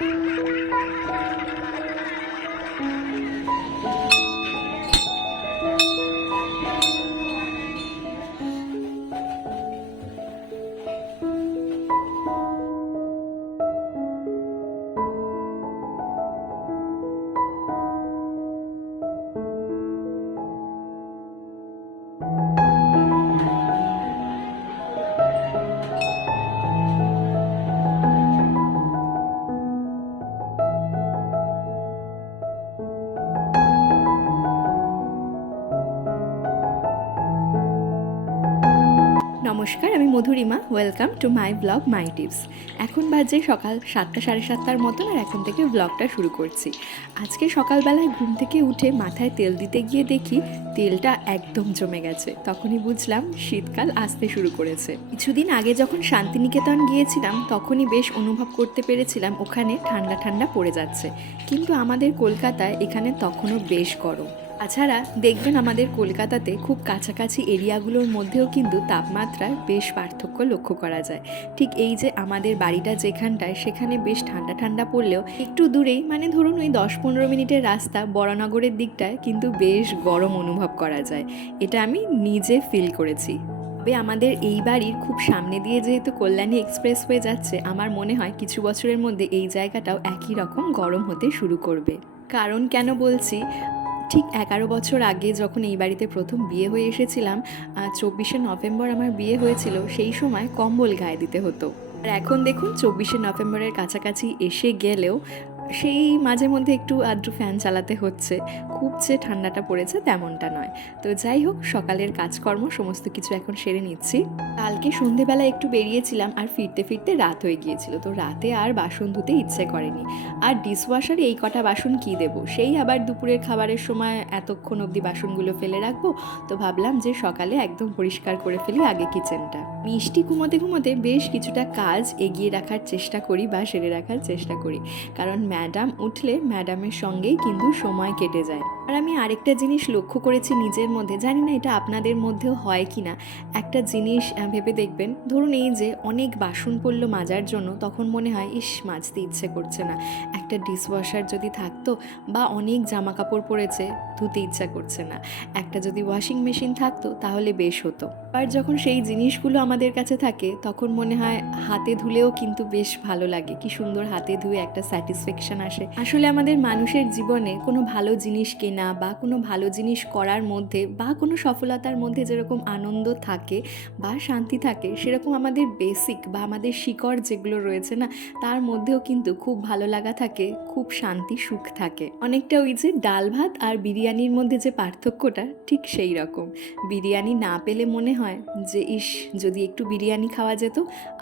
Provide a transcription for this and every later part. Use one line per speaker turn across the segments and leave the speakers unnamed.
thank you নমস্কার, আমি Madhurima. Welcome to my blog my tips এখন বাজে সকাল সাতটা সাড়ে সাতটার মতন আর এখন থেকে ব্লগটা শুরু করছি। আজকে সকালবেলায় ঘুম থেকে উঠে মাথায় তেল দিতে গিয়ে দেখি তেলটা একদম জমে গেছে। তখনই বুঝলাম শীতকাল আসতে শুরু করেছে। কিছুদিন আগে যখন শান্তিনিকেতন গিয়েছিলাম, তখনই বেশ অনুভব করতে পেরেছিলাম ওখানে ঠান্ডা ঠান্ডা পড়ে যাচ্ছে। কিন্তু আমাদের কলকাতায় এখানে তখনও বেশ গরম। তাছাড়া দেখবেন আমাদের কলকাতাতে খুব কাছাকাছি এরিয়াগুলোর মধ্যেও কিন্তু তাপমাত্রার বেশ পার্থক্য লক্ষ্য করা যায়। ঠিক এই যে আমাদের বাড়িটা যেখানটায়, সেখানে বেশ ঠান্ডা ঠান্ডা পড়লেও একটু দূরেই মানে ধরুন ওই দশ পনেরো মিনিটের রাস্তা বড়নগরের দিকটায় কিন্তু বেশ গরম অনুভব করা যায়। এটা আমি নিজে ফিল করেছি। তবে আমাদের এই বাড়ির খুব সামনে দিয়ে যেহেতু কল্যাণী এক্সপ্রেস হয়ে যাচ্ছে, আমার মনে হয় কিছু বছরের মধ্যে এই জায়গাটাও একই রকম গরম হতে শুরু করবে। কারণ কেন বলছি? ঠিক এগারো বছর আগে যখন এই বাড়িতে প্রথম বিয়ে হয়ে এসেছিলাম চব্বিশে নভেম্বর আমার বিয়ে হয়েছিল, সেই সময় কম্বল গায়ে দিতে হতো। আর এখন দেখুন, চব্বিশে নভেম্বরের কাছাকাছি এসে গেলেও সেই মাঝে মধ্যে একটু আদ্রু ফ্যান চালাতে হচ্ছে। খুব যে ঠান্ডাটা পড়েছে তেমনটা নয়। তো যাই হোক, সকালের কাজকর্ম সমস্ত কিছু এখন সেরে নিচ্ছি। কালকে সন্ধেবেলা একটু বেরিয়েছিলাম আর ফিরতে ফিরতে রাত হয়ে গিয়েছিল। তো রাতে আর বাসন ধুতে ইচ্ছে করেনি। আর ডিশওয়াশারে এই কটা বাসন কী দেবো? সেই আবার দুপুরের খাবারের সময় এতক্ষণ অবধি বাসনগুলো ফেলে রাখব। তো ভাবলাম যে সকালে একদম পরিষ্কার করে ফেলি আগে কিচেনটা মিষ্টি ঘুমোতে ঘুমোতে বেশ কিছুটা কাজ এগিয়ে রাখার চেষ্টা করি বা সেরে রাখার চেষ্টা করি। কারণ ম্যাডাম উঠলে ম্যাডামের সঙ্গেই কিন্তু সময় কেটে যায়। আর আমি আরেকটা জিনিস লক্ষ্য করেছি নিজের মধ্যে, জানি না এটা আপনাদের মধ্যেও হয় কি না। একটা জিনিস ভেবে দেখবেন, ধরুন এই যে অনেক বাসন পড়ল মাজার জন্য, তখন মনে হয়, ইস, মাজতে ইচ্ছে করছে না। একটা ডিশওয়াশার যদি থাকতো বা অনেক জামা কাপড় পরেছে ধুতে ইচ্ছা করছে না। একটা যদি ওয়াশিং মেশিন থাকতো, তাহলে বেশ হতো। আর যখন সেই জিনিসগুলো আমাদের কাছে থাকে, তখন মনে হয় হাতে ধুলেও কিন্তু বেশ ভালো লাগে। কি সুন্দর হাতে ধুয়ে একটা স্যাটিসফ্যাকশন আসে। আসলে আমাদের মানুষের জীবনে কোনো ভালো জিনিস কেনা বা কোনো ভালো জিনিস করার মধ্যে বা কোনো সফলতার মধ্যে যেরকম আনন্দ থাকে বা শান্তি থাকে, সেরকম আমাদের বেসিক বা আমাদের শিকড় যেগুলো রয়েছে না, তার মধ্যেও কিন্তু খুব ভালো লাগা থাকে, খুব শান্তি, সুখ থাকে। অনেকটা ওই যে ডাল ভাত আর বিরিয়ানির মধ্যে যে পার্থক্যটা, ঠিক সেই রকম। বিরিয়ানি না পেলে মনে হয় যে, ইস, যদি একটু বিরিয়ানি খাওয়া যেত,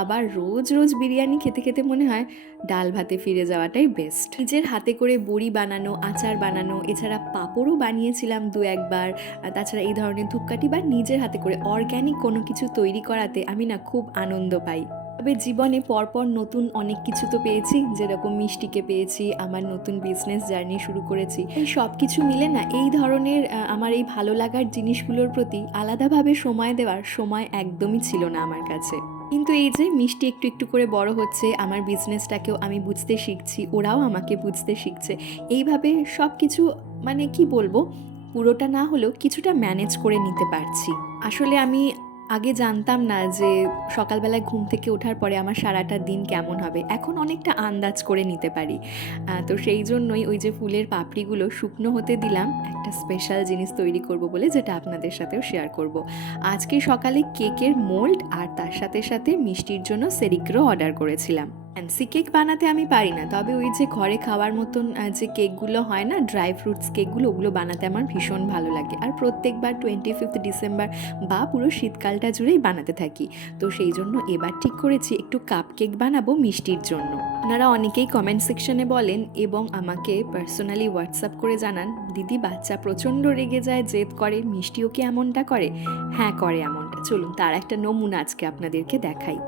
আবার রোজ রোজ বিরিয়ানি খেতে খেতে মনে হয় ডাল ভাতে ফিরে যাওয়াটাই বেস্ট নিজের হাতে করে বড়ি বানানো, আচার বানানো, এছাড়া পাঁপড়ও বানিয়েছিলাম দু একবার। তাছাড়া এই ধরনের ধূপকাঠি বা নিজের হাতে করে অর্গ্যানিক কোনো কিছু তৈরি করাতে আমি না খুব আনন্দ পাই। তবে জীবনে পরপর নতুন অনেক কিছু তো পেয়েছি, যেরকম মিষ্টিকে পেয়েছি, আমার নতুন বিজনেস জার্নি শুরু করেছি। এই সব কিছু মিলে না, এই ধরনের আমার এই ভালো লাগার জিনিসগুলোর প্রতি আলাদাভাবে সময় দেওয়ার সময় একদমই ছিল না আমার কাছে। কিন্তু এই যে মিষ্টি একটু একটু করে বড় হচ্ছে, আমার বিজনেসটাকেও আমি বুঝতে শিখছি, ওরাও আমাকে বুঝতে শিখছে। এইভাবে সব কিছু মানে কি বলব, পুরোটা না হলেও কিছুটা ম্যানেজ করে নিতে পারছি। আসলে আমি আগে জানতাম না যে সকালবেলায় ঘুম থেকে ওঠার পরে আমার সারাটা দিন কেমন হবে। এখন অনেকটা আন্দাজ করে নিতে পারি। তো সেই জন্যই ওই যে ফুলের পাপড়িগুলো শুকনো হতে দিলাম। একটা স্পেশাল জিনিস তৈরি করব বলে যেটা আপনাদের সাথেও শেয়ার করব। আজকে সকালে কেকের মোল্ড আর তার সাথে সাথে মিষ্টির জন্য সেরিক্রো অর্ডার করেছিলাম। ফ্যান্সি কেক বানাতে আমি পারি না। তবে ওই যে ঘরে খাওয়ার মতন যে কেকগুলো হয় না ড্রাই ফ্রুটস কেকগুলো ওগুলো বানাতে আমার ভীষণ ভালো লাগে। আর প্রত্যেকবার টোয়েন্টি ফিফথ ডিসেম্বর বা পুরো শীতকালটা জুড়েই বানাতে থাকি। তো সেই জন্য এবার ঠিক করেছি একটু কাপ কেক বানাবো মিষ্টির জন্য। আপনারা অনেকেই কমেন্ট সেকশনে বলেন এবং আমাকে পার্সোনালি হোয়াটসঅ্যাপ করে জানান, দিদি, বাচ্চা প্রচণ্ড রেগে যায়, জেদ করে, মিষ্টিও কি এমনটা করে? হ্যাঁ করে এমনটা। চলুন, তার একটা নমুনা আজকে আপনাদেরকে দেখাই।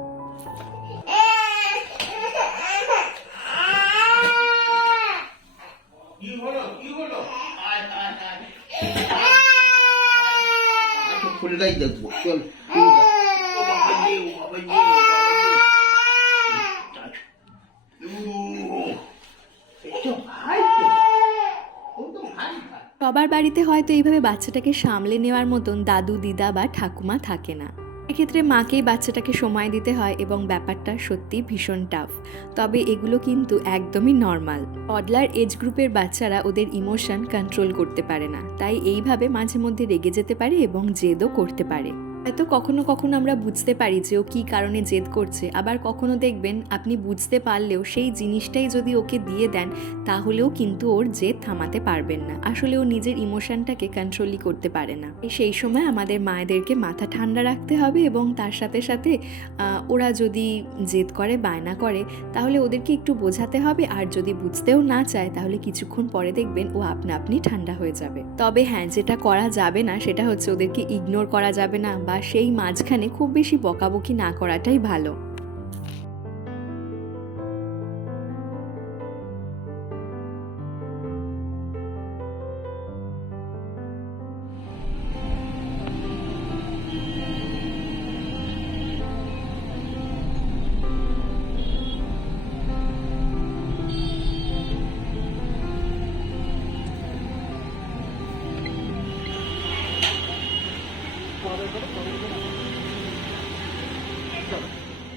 ফুলগাছ দেখব চল
সবার বাড়িতে হয়তো এইভাবে বাচ্চাটাকে সামলে নেওয়ার মতন দাদু, দিদা বা ঠাকুমা থাকে না। এক্ষেত্রে মাকেই বাচ্চাটাকে সময় দিতে হয় এবং ব্যাপারটা সত্যি ভীষণ টাফ তবে এগুলো কিন্তু একদমই নর্মাল অডলার এজ গ্রুপের বাচ্চারা ওদের ইমোশন কন্ট্রোল করতে পারে না। তাই এইভাবে মাঝে মধ্যে রেগে যেতে পারে এবং জেদও করতে পারে। হয়তো কখনো কখনো আমরা বুঝতে পারি যে ও কী কারণে জেদ করছে। আবার কখনো দেখবেন আপনি বুঝতে পারলেও সেই জিনিসটাই যদি ওকে দিয়ে দেন, তাহলেও কিন্তু ওর জেদ থামাতে পারবেন না। আসলে ও নিজের ইমোশনটাকে কন্ট্রোলই করতে পারে না। সেই সময় আমাদের মায়েদেরকে মাথা ঠান্ডা রাখতে হবে এবং তার সাথে সাথে ওরা যদি জেদ করে, বায়না করে, তাহলে ওদেরকে একটু বোঝাতে হবে। আর যদি বুঝতেও না চায়, তাহলে কিছুক্ষণ পরে দেখবেন ও আপনা আপনি ঠান্ডা হয়ে যাবে। তবে হ্যাঁ যেটা করা যাবে না, সেটা হচ্ছে ওদেরকে ইগনোর করা যাবে না বা সেই মাঝখানে খুব বেশি বকাবকি না করাটাই ভালো।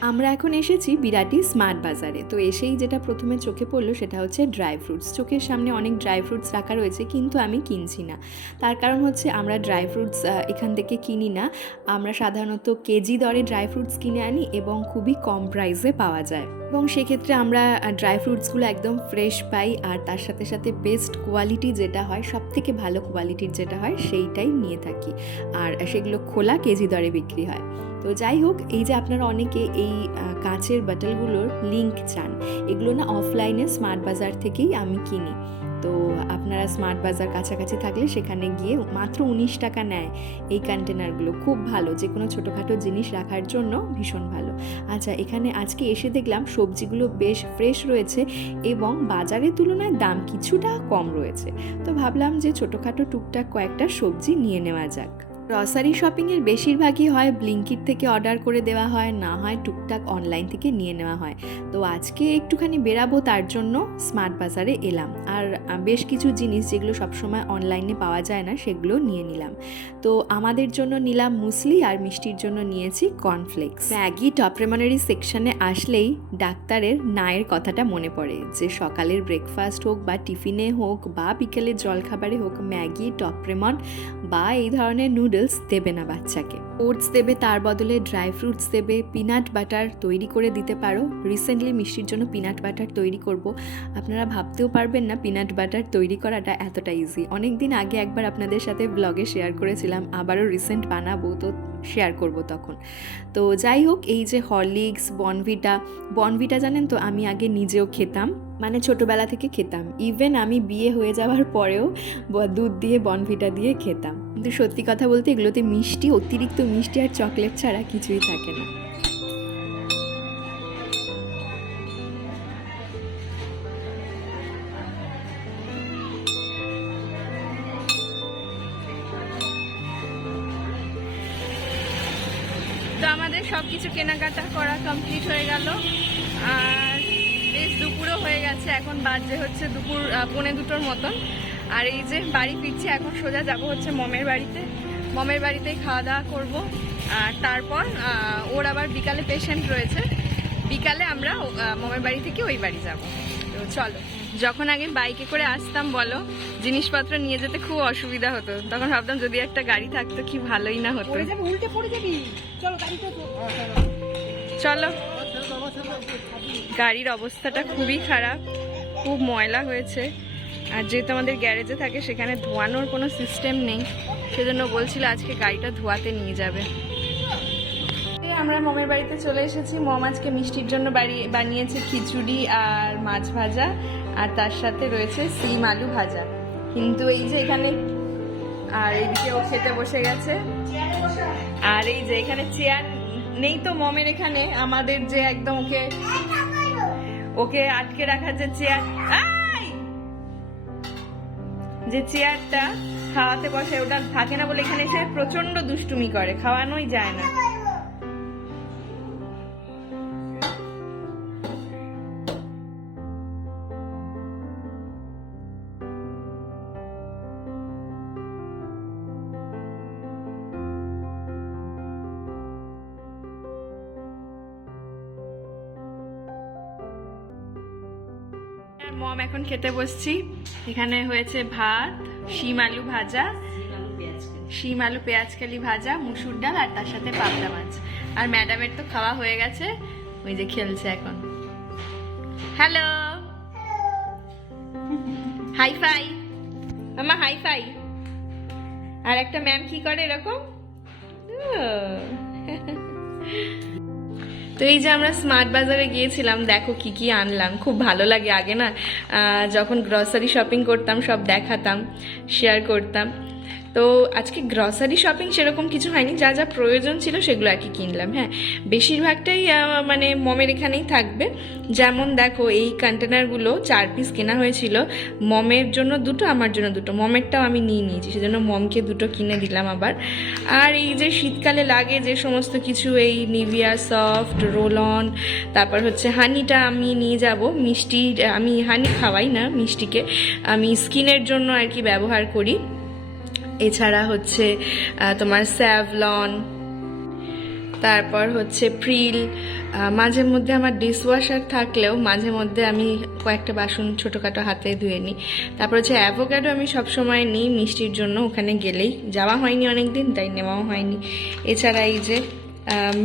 আমরা এখন এসেছি বিরাটি স্মার্ট বাজারে। তো এসেই যেটা প্রথমে চোখে পড়ল সেটা হচ্ছে ড্রাই ফ্রুটস। চোখের সামনে অনেক ড্রাই ফ্রুটস রাখা রয়েছে, কিন্তু আমি কিনছি না। তার কারণ হচ্ছে আমরা ড্রাই ফ্রুটস এখান থেকে কিনি না। আমরা সাধারণত কেজি দরে ড্রাই ফ্রুটস কিনে আনি এবং খুবই কম প্রাইসে পাওয়া যায়। এবং সেক্ষেত্রে আমরা ড্রাই ফ্রুটসগুলো একদম ফ্রেশ পাই, আর তার সাথে সাথে বেস্ট কোয়ালিটি যেটা হয় সব থেকে ভালো কোয়ালিটির যেটা হয়, সেইটাই নিয়ে থাকি। আর সেগুলো খোলা কেজি দরে বিক্রি হয়। তো যাই হোক, এই যে আপনারা অনেকে এই কাঁচের বাটলগুলোর লিঙ্ক চান, এগুলো না অফলাইনে স্মার্ট বাজার থেকেই আমি কিনি। তো আপনারা স্মার্ট বাজার কাছাকাছি থাকলে সেখানে গিয়ে মাত্র উনিশ টাকা নেয় এই কন্টেনারগুলো খুব ভালো যে কোনো ছোটোখাটো জিনিস রাখার জন্য ভীষণ ভালো। আচ্ছা এখানে আজকে এসে দেখলাম সবজিগুলো বেশ ফ্রেশ রয়েছে এবং বাজারের তুলনায় দাম কিছুটা কম রয়েছে। তো ভাবলাম যে ছোটোখাটো টুকটাক কয়েকটা সবজি নিয়ে নেওয়া যাক। গ্রসারি শপিংয়ের বেশিরভাগই হয় ব্লিঙ্কিট থেকে অর্ডার করে দেওয়া হয়, না হয় টুকটাক অনলাইন থেকে নিয়ে নেওয়া হয়। তো আজকে একটুখানি বেরাবো তার জন্য স্মার্ট বাজারে এলাম। আর বেশ কিছু জিনিস যেগুলো সবসময় অনলাইনে পাওয়া যায় না, সেগুলো নিয়ে নিলাম। তো আমাদের জন্য নিলাম মুসলি আর মিষ্টির জন্য নিয়েছি কর্নফ্লেক্স। ম্যাগি টপরেমনারি সেকশনে আসলেই ডাক্তারের নায়ের কথাটা মনে পড়ে যে, সকালের ব্রেকফাস্ট হোক বা টিফিনে হোক বা বিকেলের জলখাবারে হোক, ম্যাগি টপরেমন বা এই ধরনের নুডলস দেবে না বাচ্চাকে। ওটস দেবে, তার বদলে ড্রাই ফ্রুটস দেবে পিনাট বাটার তৈরি করে দিতে পারো। রিসেন্টলি মিষ্টির জন্য পিনাট বাটার তৈরি করব। আপনারা ভাবতেও পারবেন না পিনাট বাটার তৈরি করাটা এতটা ইজি অনেক দিন আগে একবার আপনাদের সাথে ব্লগে শেয়ার করেছিলাম, আবারও রিসেন্ট বানাবো। তো শেয়ার করব তখন। তো যাই হোক, এই যে হরলিক্স, বনভিটা বনভিটা জানেন তো, আমি আগে নিজেও খেতাম মানে ছোটোবেলা থেকে খেতাম। ইভেন আমি বিয়ে হয়ে যাওয়ার পরেও দুধ দিয়ে, বনভিটা দিয়ে খেতাম। কিন্তু সত্যি কথা বলতে এগুলোতে মিষ্টি, অতিরিক্ত মিষ্টি আর চকলেট ছাড়া কিছুই থাকে না।
সব কিছু কেনাকাটা করা কমপ্লিট হয়ে গেল। আর বেশ দুপুরও হয়ে গেছে, এখন বাজে হচ্ছে দুপুর পৌনে দুটোর মতন। আর এই যে বাড়ি ফিরছি, এখন সোজা যাব হচ্ছে মমের বাড়িতে। মমের বাড়িতেই খাওয়া দাওয়া করব। আর তারপর ওর আবার বিকালে পেশেন্ট রয়েছে। বিকালে আমরা মমের বাড়ি থেকে ওই বাড়ি যাব। তো চলো। যখন আগে বাইকে করে আসতাম বলো জিনিসপত্র নিয়ে যেতে খুব অসুবিধা হতো। তখন ভাবতাম যদি একটা গাড়ি থাকতো কি ভালোই না হতো।
উল্টে পড়ে যাবি। চলো
চলো। গাড়ির অবস্থাটা খুবই খারাপ খুব ময়লা হয়েছে। আর যেহেতু আমাদের গ্যারেজে থাকে সেখানে ধোয়ানোর কোনো সিস্টেম নেই। সেজন্য বলছিল আজকে গাড়িটা ধোয়াতে নিয়ে যাবে। আমরা মমের বাড়িতে চলে এসেছি। মম আজকে মিষ্টির জন্য বাড়ি বানিয়েছে খিচুড়ি আর মাছ ভাজা। আর তার সাথে রয়েছে সিম আলু ভাজা। কিন্তু এই যে এখানে আর এইদিকে ও খেতে বসে গেছে। আর এই যে এখানে চেয়ার নেই তো মমের এখানে, আমাদের যে একদম ওকে ওকে আটকে রাখার যে চেয়ার। যে চেয়ারটা খাওয়াতে বসে, ওটা থাকে না বলে এখানে এসে প্রচণ্ড দুষ্টুমি করে, খাওয়ানোই যায় না। মম এখন খেতে বসছি। এখানে হয়েছে ভাত, শিম আলু ভাজা, শিম আলু পেঁয়াজ কালি ভাজা, মুসুর ডাল আর তার সাথে পাবদা মাছ। আর ম্যাডামের তো খাওয়া হয়ে গেছে। ওই যে খেলছে এখন। হ্যালো! Hi fi. মামা হাই ফাই। আর একটা ম্যাম কি করে এরকম? তো এই যে আমরা স্মার্ট বাজারে গিয়েছিলাম, দেখো কি কি আনলাম, খুব ভালো লাগে আগে না? যখন গ্রসারি শপিং করতাম, সব দেখাতাম শেয়ার করতাম। তো আজকে গ্রসারি শপিং সেরকম কিছু হয়নি, যা যা প্রয়োজন ছিল সেগুলো আর কি কিনলাম হ্যাঁ। বেশিরভাগটাই মানে মমের এখানেই থাকবে। যেমন দেখো, এই কন্টেনারগুলো চার পিস কেনা হয়েছিল, মমের জন্য দুটো, আমার জন্য দুটো। মমেরটাও আমি নিয়ে নিয়েছি, সেজন্য মমকে দুটো কিনে দিলাম আবার। আর এই যে শীতকালে লাগে যে সমস্ত কিছু, এই নিভিয়া সফট রোল অন তারপর হচ্ছে হানিটা আমি নিয়ে যাব। মিষ্টি, আমি হানি খাওয়াই না মিষ্টিকে, আমি স্কিনের জন্য আর কি ব্যবহার করি। এছাড়া হচ্ছে তোমার স্যাভলন, তারপর হচ্ছে প্রিল মাঝে মধ্যে আমার ডিশওয়াশার থাকলেও মাঝে মধ্যে আমি কয়েকটা বাসন ছোটোখাটো হাতে ধুয়ে নিই। তারপর হচ্ছে অ্যাভোক্যাডো আমি সবসময় নিই, মিষ্টির জন্য ওখানে গেলেই। যাওয়া হয়নি অনেক দিন তাই নেওয়াও হয়নি। এছাড়া এই যে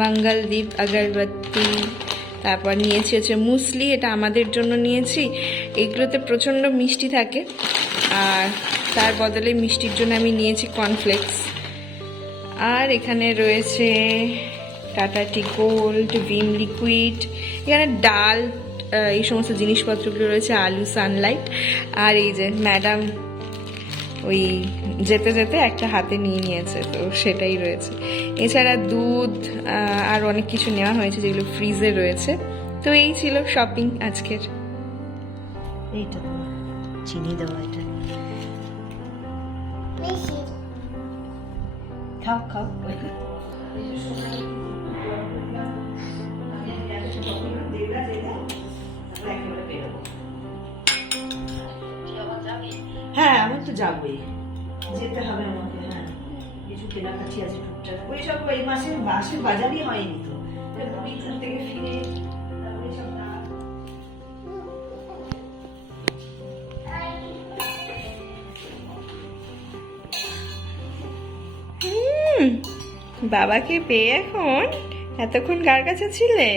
মঙ্গলদ্বীপ, আগরবাতি, তারপর নিয়েছি হচ্ছে মুসলি, এটা আমাদের জন্য নিয়েছি। এগুলোতে প্রচণ্ড মিষ্টি থাকে। আর তার বদলে মিষ্টির জন্য আমি নিয়েছি কর্নফ্লেক্স আর এখানে রয়েছে Tata tea gold, Vim liquid, এখানে ডাল এই সমস্ত জিনিসপত্রগুলো রয়েছে, আলু সানলাইট আর এই যে ম্যাডাম ওই যেতে যেতে একটা হাতে নিয়ে নিয়েছে, তো সেটাই রয়েছে। এছাড়া দুধ আর অনেক কিছু নেওয়া হয়েছে যেগুলো ফ্রিজে রয়েছে। তো এই ছিল শপিং আজকের।
এইটা চিনি দেওয়া এটা। খাও খাও হ্যাঁ আমি তো যাবোই। যেতে হবে আমাকে হ্যাঁ। কিছু কেনাকাটি আছে টুকটাক। ওই সব এই মাসে মাসের বাজারই হয়নি তো। পুরীপুর থেকে ফিরে
বাবাকে পেয়ে এখন এতক্ষণ কার কাছে ছিলে?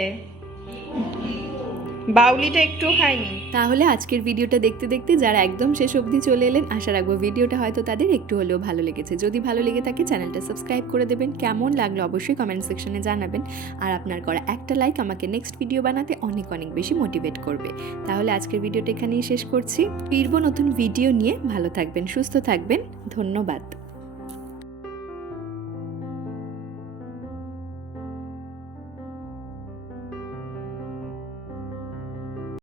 বাউলিটা একটুও খাইনি
তাহলে আজকের ভিডিওটা দেখতে দেখতে যারা একদম শেষ অবধি চলে এলেন, আশা রাখব ভিডিওটা হয়তো তাদের একটু হলেও ভালো লেগেছে। যদি ভালো লেগে থাকে, চ্যানেলটা সাবস্ক্রাইব করে দেবেন। কেমন লাগল অবশ্যই কমেন্ট সেকশনে জানাবেন। আর আপনার করা একটা লাইক আমাকে নেক্সট ভিডিও বানাতে অনেক অনেক বেশি মোটিভেট করবে। তাহলে আজকের ভিডিওটা এখানেই শেষ করছি। ফিরবো নতুন ভিডিও নিয়ে। ভালো থাকবেন, সুস্থ থাকবেন। ধন্যবাদ।